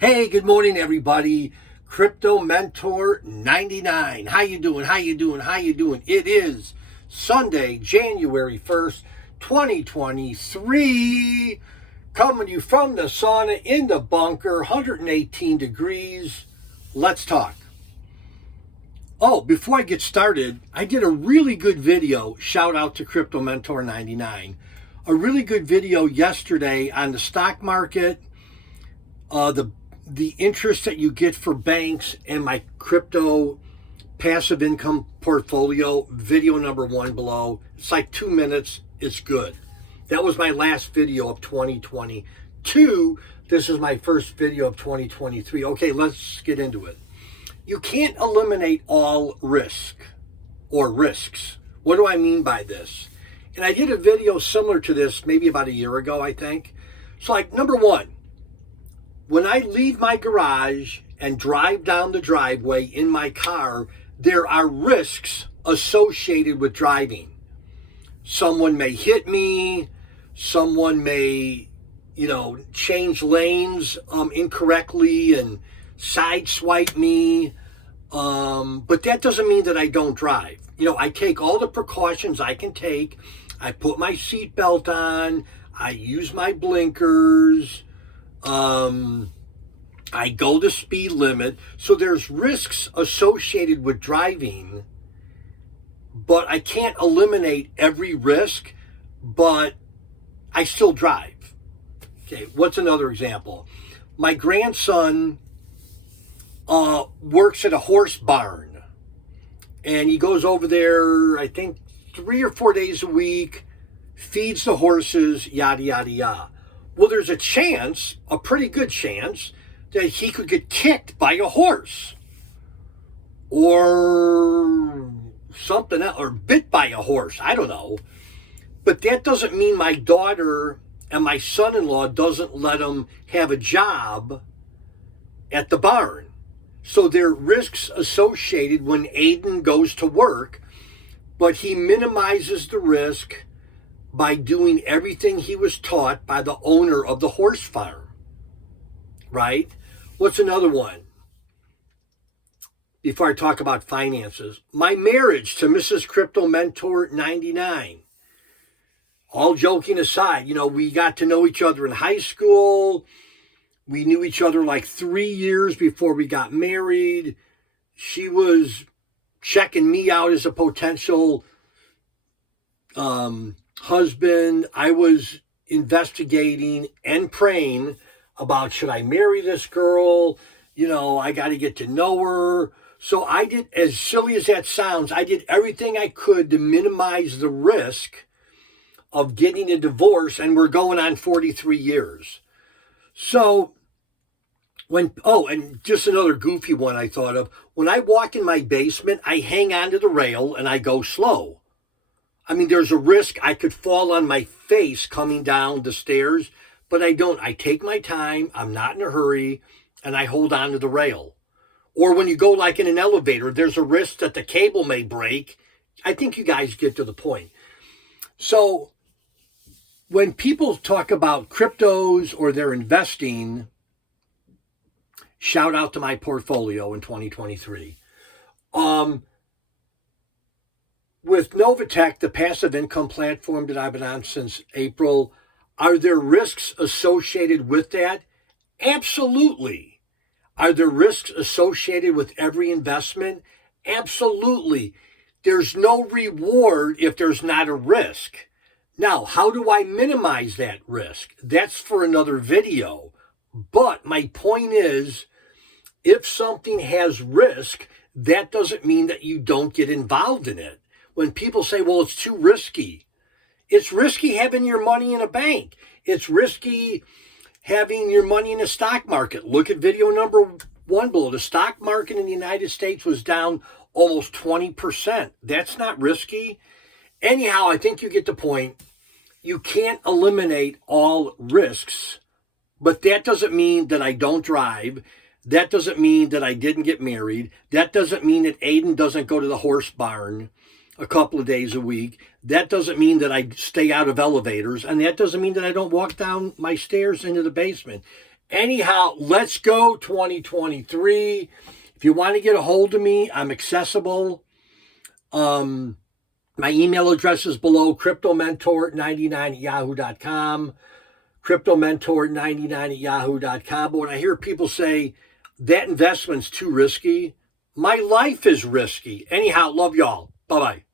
Hey, good morning, everybody. Crypto Mentor 99. How you doing? How you doing? How you doing? It is Sunday, January 1st, 2023. Coming to you from the sauna in the bunker, 118 degrees. Let's talk. Oh, before I get started, I did a really good video. Shout out to Crypto Mentor 99. A really good video yesterday on the stock market, the interest that you get for banks, and my crypto passive income portfolio. Video number 1 below. It's like 2 minutes. It's good. That was my last video of 2022. This is my first video of 2023. Okay, let's get into it. You can't eliminate all risk or risks. What do I mean by this? And I did a video similar to this maybe about a year ago, I think. So like, number one, when I leave my garage and drive down the driveway in my car, there are risks associated with driving. Someone may hit me, someone may, change lanes incorrectly and sideswipe me. But that doesn't mean that I don't drive. I take all the precautions I can take. I put my seatbelt on. I use my blinkers. I go the speed limit. So there's risks associated with driving, but I can't eliminate every risk, but I still drive. Okay, what's another example? My grandson works at a horse barn, and he goes over there, I think 3 or 4 days a week, feeds the horses, yada, yada, yada. Well, there's a chance, a pretty good chance, that he could get kicked by a horse or something else, or bit by a horse. I don't know. But that doesn't mean my daughter and my son-in-law doesn't let him have a job at the barn. So there are risks associated when Aiden goes to work, but he minimizes the risk by doing everything he was taught by the owner of the horse farm, right? What's another one? Before I talk about finances, my marriage to Mrs. Crypto Mentor 99. All joking aside, we got to know each other in high school. We knew each other like 3 years before we got married. She was checking me out as a potential husband. I was investigating and praying about, should I marry this girl? I got to get to know her. So I did, as silly as that sounds, I did everything I could to minimize the risk of getting a divorce, and we're going on 43 years. So and just another goofy one I thought of. When I walk in my basement, I hang onto the rail and I go slow. I mean, there's a risk I could fall on my face coming down the stairs, but I don't. I take my time. I'm not in a hurry, and I hold on to the rail. Or when you go like in an elevator, there's a risk that the cable may break. I think you guys get to the point. So when people talk about cryptos or they're investing, shout out to my portfolio in 2023. With Novatech, the passive income platform that I've been on since April, are there risks associated with that? Absolutely. Are there risks associated with every investment? Absolutely. There's no reward if there's not a risk. Now, how do I minimize that risk? That's for another video. But my point is, if something has risk, that doesn't mean that you don't get involved in it. When people say, well, it's too risky. It's risky having your money in a bank. It's risky having your money in the stock market. Look at video number 1 below. The stock market in the United States was down almost 20%. That's not risky. Anyhow, I think you get the point. You can't eliminate all risks, but that doesn't mean that I don't drive. That doesn't mean that I didn't get married. That doesn't mean that Aiden doesn't go to the horse barn a couple of days a week. That doesn't mean that I stay out of elevators. And that doesn't mean that I don't walk down my stairs into the basement. Anyhow, let's go 2023. If you want to get a hold of me, I'm accessible. My email address is below, cryptomentor99@yahoo.com, cryptomentor99@yahoo.com. But when I hear people say that investment's too risky, my life is risky. Anyhow, love y'all. Bye-bye.